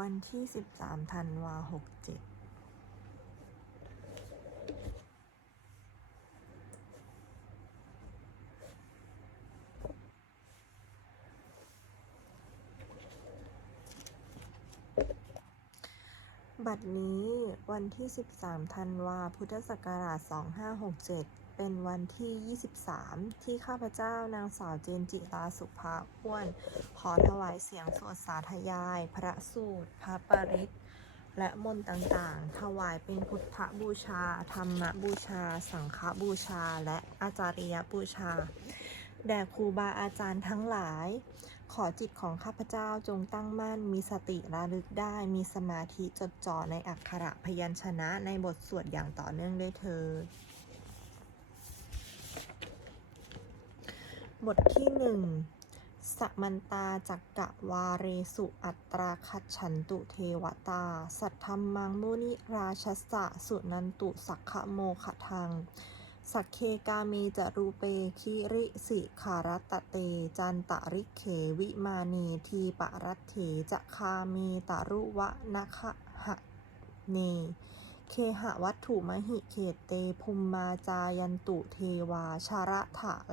วันที่สิบสามธันวาหกเจ็ด บัดนี้วันที่ 13 ธันวาพุทธศักราช 2567 เป็นวันที่ 23 ที่ข้าพเจ้านางสาวเจนจิราสุภาอ้วน ขอถวายเสียงสวดสาธยาย พระสูตร พระปริตและมนต์ต่างๆ ถวายเป็นพุทธบูชา ธรรมบูชา สังฆบูชา และอาจาริยบูชา แด่ครูบาอาจารย์ทั้งหลาย ขอจิตของข้าพเจ้าจงตั้งมั่น มีสติระลึกได้ มีสมาธิจดจ่อในอักขระพยัญชนะในบทสวดอย่างต่อเนื่องด้วยเธอบทที่หนึ่งสัมันตาจักกะวาเรสุอัตราคัจฉันตุเทวตา สัทธรรมังมุนิราชสสะสุนันตุสักขโมขทัง สักเคกาเมจรูเปคิริสิขารตเต จันตริเขวิมานีทีปรัตเถจะคามีตรุวะนะคะหะเน เคหะวัตถุมหิเขตเตภุมมาจายันตุเทวาชาระถะ